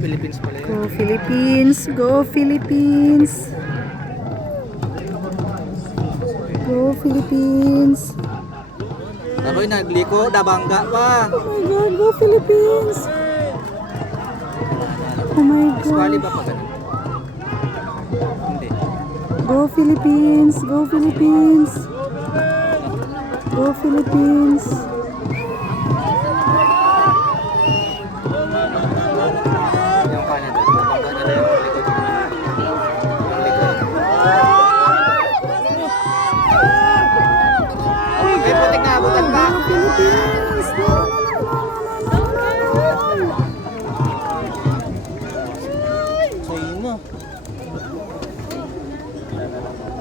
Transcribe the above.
Philippines pala yan. Go Philippines! Go Philippines! Go Philippines! Ako'y nagliko, dabangga pa. Oh my God! Go Philippines! Oh my Disquali God! ba pa ganun? Hindi. Go Philippines! Go Philippines! Go Philippines!